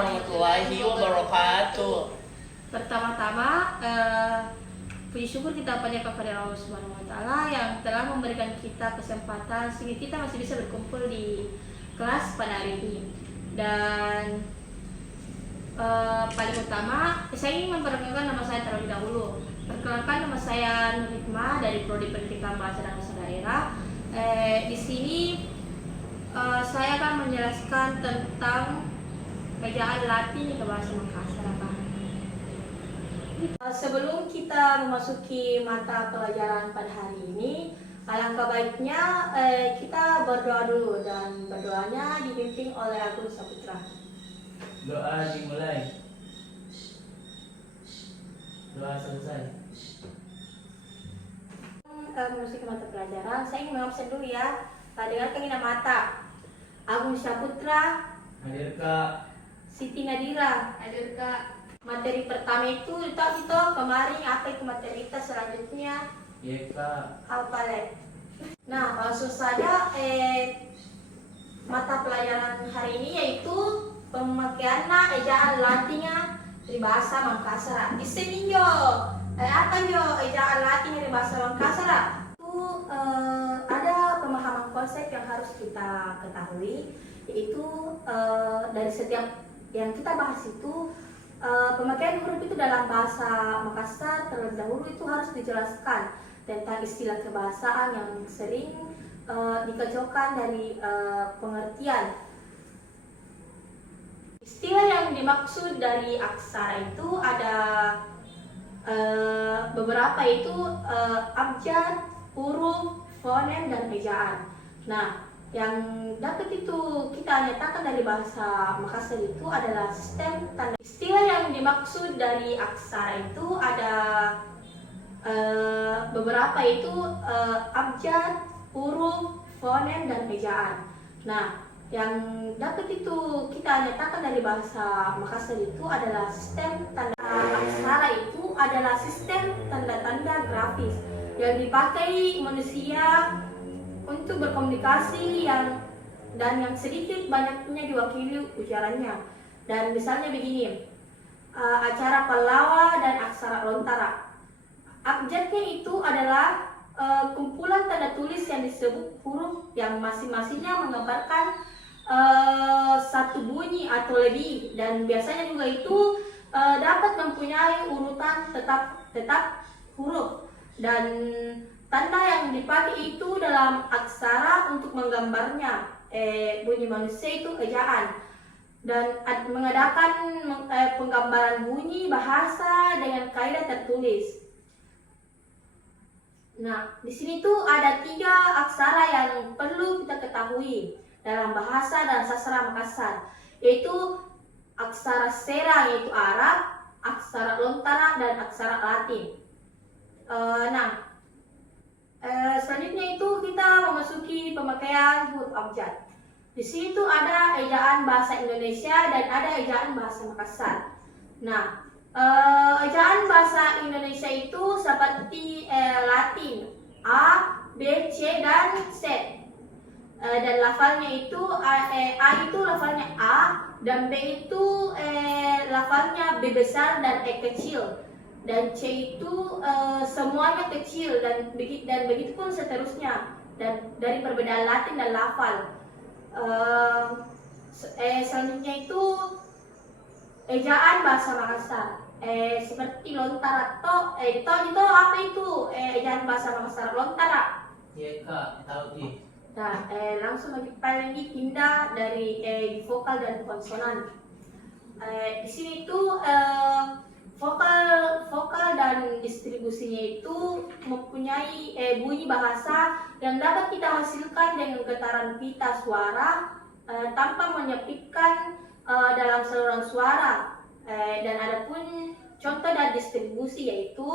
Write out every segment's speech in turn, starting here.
warahmatullahi wabarakatuh. Pertama-tama, puji syukur kita panjatkan kepada Allah Subhanahu wa Ta'ala yang telah memberikan kita kesempatan sehingga kita masih bisa berkumpul di kelas pada hari ini. Dan paling utama, saya ingin memperkenalkan nama saya terlebih dahulu. Perkenalkan, nama saya Nur Hikmah dari Prodi Pendidikan Bahasa dan Nusa Daerah. Di sini saya akan menjelaskan tentang ejaan Latin ke bahasa Makassar. Sebelum kita memasuki mata pelajaran pada hari ini, alangkah baiknya kita berdoa dulu, dan berdoanya dipimpin oleh Agung Saputra. Doa dimulai. Doa selesai. Memasuki mata pelajaran, saya ingin mengabsen dulu ya. Dengarkan ini mata. Agung Saputra. Hadir Kak. Siti Nadira. Hadir Kak. Materi pertama itu kemarin apa itu materi kita selanjutnya? Iya Kak. Apa le? Nah, langsung saja mata pelajaran hari ini yaitu pemakaian ejaan Latinnya di bahasa Makassar. Di sini apa ejaan Latin di bahasa Makassar? Itu ada pemahaman konsep yang harus kita ketahui, yaitu dari setiap yang kita bahas itu pemakaian huruf itu dalam bahasa Makassar terlebih dahulu itu harus dijelaskan tentang istilah kebahasaan yang sering dikejauhkan dari pengertian. Istilah yang dimaksud dari aksara itu ada beberapa, itu abjad, huruf, fonem, dan ejaan. Nah, yang dapat itu kita nyatakan dari bahasa Makassar itu adalah sistem tanda. Istilah yang dimaksud dari aksara itu ada beberapa, itu abjad, huruf, fonem, dan ejaan. Nah, yang dapat itu kita nyatakan dari bahasa Makassar itu adalah sistem tanda. Aksara itu adalah sistem tanda-tanda grafis yang dipakai manusia untuk berkomunikasi dan yang sedikit banyaknya diwakili ujarannya. Dan misalnya begini, acara Pallawa dan aksara Lontara. Abjadnya itu adalah kumpulan tanda tulis yang disebut huruf yang masing-masingnya menggambarkan satu bunyi atau lebih, dan biasanya juga itu dapat mempunyai urutan tetap huruf, dan tanda yang dipakai itu dalam aksara untuk menggambarnya bunyi manusia itu ejaan, dan mengadakan penggambaran bunyi bahasa dengan kaidah tertulis. Nah, di sini tuh ada 3 aksara yang perlu kita ketahui dalam bahasa dan sastra Makassar, yaitu aksara Sera yaitu Arab, aksara Lontara, dan aksara Latin. Selanjutnya itu kita memasuki pemakaian huruf abjad. Di sini tuh ada ejaan bahasa Indonesia dan ada ejaan bahasa Makassar. Nah, ejaan bahasa Indonesia itu seperti Latin A, B, C, dan Z. Dan lafalnya itu A itu lafalnya A, dan B itu lafalnya B besar dan E kecil, dan C itu semuanya kecil, dan begitu pun seterusnya, dan dari perbedaan Latin dan lafal. Selanjutnya itu ejaan bahasa Makassar, seperti Lontara. Itu apa itu ejaan bahasa Makassar Lontara? Iya Kak, tahu sih. Nah, langsung lagi pindah dari vokal dan konsonan. Di sini tuh vokal dan distribusinya itu mempunyai bunyi bahasa yang dapat kita hasilkan dengan getaran pita suara tanpa menyempitkan dalam saluran suara. Dan ada pun contoh dan distribusi, yaitu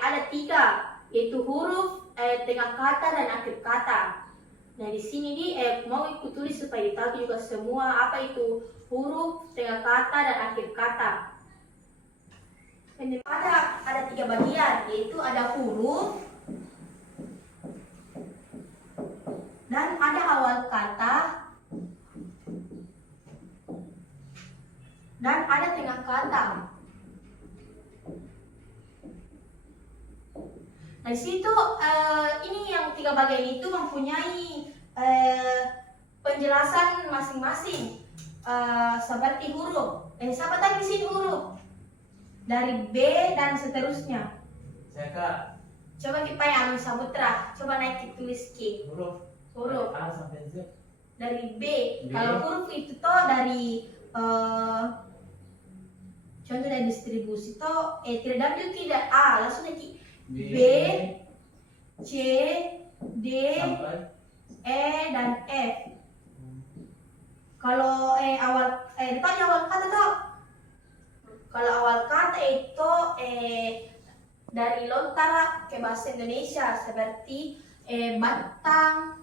ada 3, yaitu huruf, tengah kata, dan akhir kata. Nah, di sini mau ikut tulis supaya ditahu juga semua apa itu huruf, tengah kata, dan akhir kata. Ada 3 bagian, yaitu ada huruf, dan ada awal kata, dan ada tengah kata. Nah, di situ ini yang 3 bagian itu mempunyai penjelasan masing-masing, seperti huruf. Siapa tadi di sini huruf? Dari B dan seterusnya. Saya Kak. Coba kita Anu Saputra, coba naik tulis K. Huruf. A sampai Z. Dari B. B. Kalau huruf itu toh dari contoh dari distribusi toh tidak W tidak A, langsung nanti B, C, D, Sampai E dan F. Kalau depannya awal kata toh. Kalau awal kata itu dari lontara ke bahasa Indonesia seperti batang,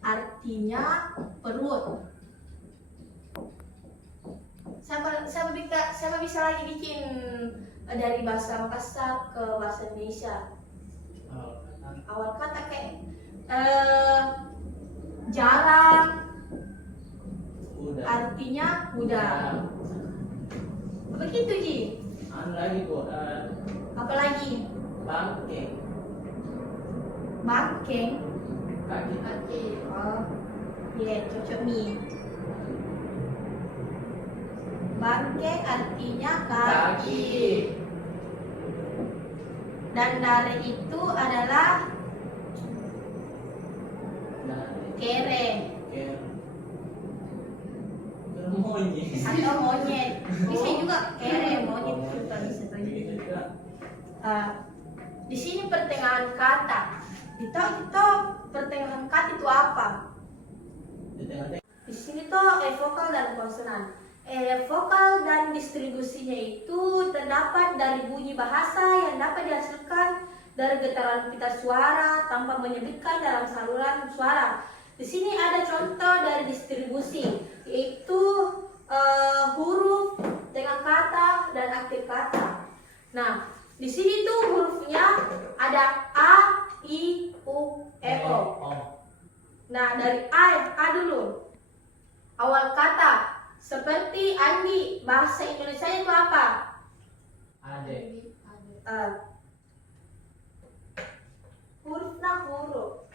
artinya perut. Siapa bisa lagi bikin dari bahasa Makassar ke bahasa Indonesia? Awal kata kayak jarang, udah. artinya udah. Begitu Ji. Anu lagi Bu, Apalagi bangkeng. bangkeng. Kaki. Oh, iya, cocok nih. Bangkeng artinya kaki. Dan dari itu adalah kere Monyet. atau monyet. Bisa juga kere, monyet juga bisa Begitu juga. Di sini pertengahan kata. Kita pertengahan kata itu apa? Di tengah-tengah. Di sini tuh vokal dan konsonan. Vokal dan distribusinya itu terdapat dari bunyi bahasa yang dapat dihasilkan dari getaran pita suara tanpa menyebutkan dalam saluran suara. Di sini ada contoh dari distribusi, yaitu huruf, tengah kata, dan akhir kata. Nah, di sini tuh hurufnya ada A, I, U, E, O. Nah, dari A dulu. Awal kata. Seperti Andi, bahasa Indonesia itu apa? Ade. Huruf.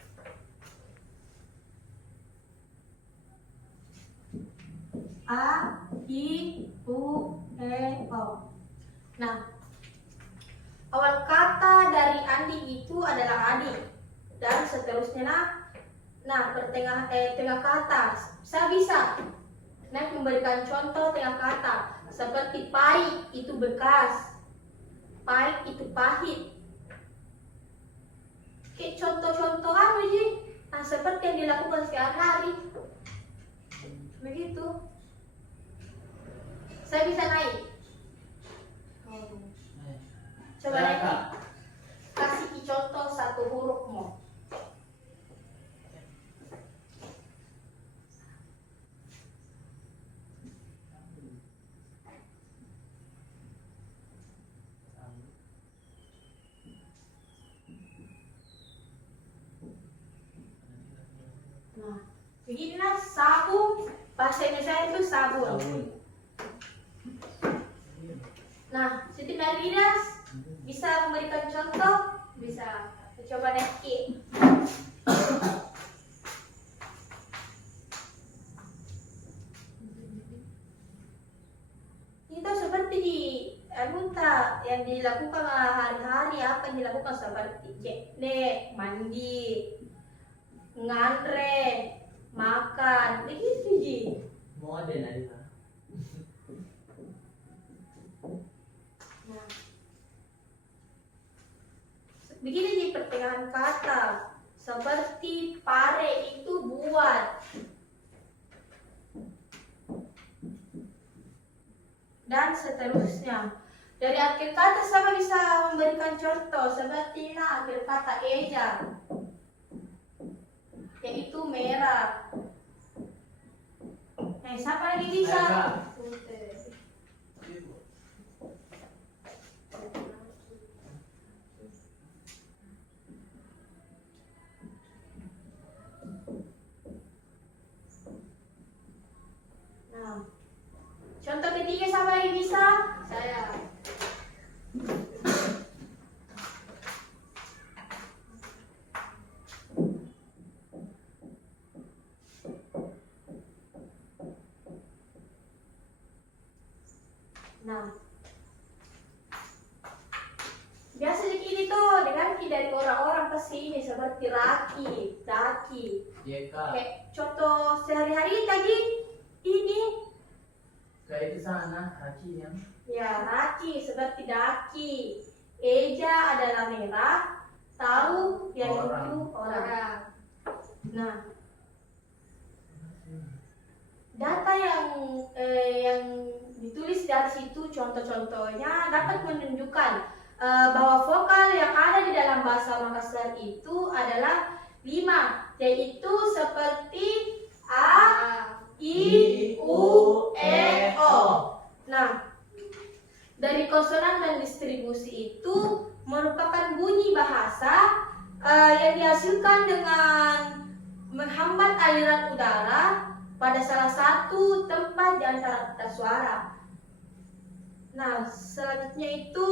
A, I, U, E, O. Nah, awal kata dari Andi itu adalah Adi dan seterusnya. Nah, tengah kata. Saya bisa memberikan contoh tengah kata seperti pahit itu bekas, pahit itu pahit. Kayak contoh-contoh seperti yang dilakukan sehari-hari. Begitu. Saya bisa naik. Coba naik. Kasih contoh satu hurufmu. Nah, beginilah sabun. Bahasa Indonesia itu sabun. Nah, Siti Naridas bisa memberikan contoh? Bisa. Coba naik. Itu seperti di yang dilakukan hari-hari, apa yang dilakukan seperti mandi, ngandre, makan, begitu Ji. Mau ada nanti. Nah, begini di pertengahan kata, seperti pare itu buat, dan seterusnya. Dari akhir kata sama bisa memberikan contoh seperti akhir kata eja, yaitu merah. Siapa lagi bisa? Nah, biasa ini tuh dengan dari orang-orang pasti ini seperti raki, daki. Iya kak. Kayak contoh sehari-hari tadi ini Kayak di sana kaki yang. ya raki seperti daki. Eja adalah merah, tahu yang Orang. itu orang. Nah, data yang ditulis dari situ contoh-contohnya dapat menunjukkan bahwa vokal yang ada di dalam bahasa Makassar itu adalah 5, yaitu seperti a, i, u, e, o. Nah, dari konsonan dan distribusi itu merupakan bunyi bahasa yang dihasilkan dengan menghambat aliran udara pada salah satu tempat di antara pita suara. Nah, selanjutnya itu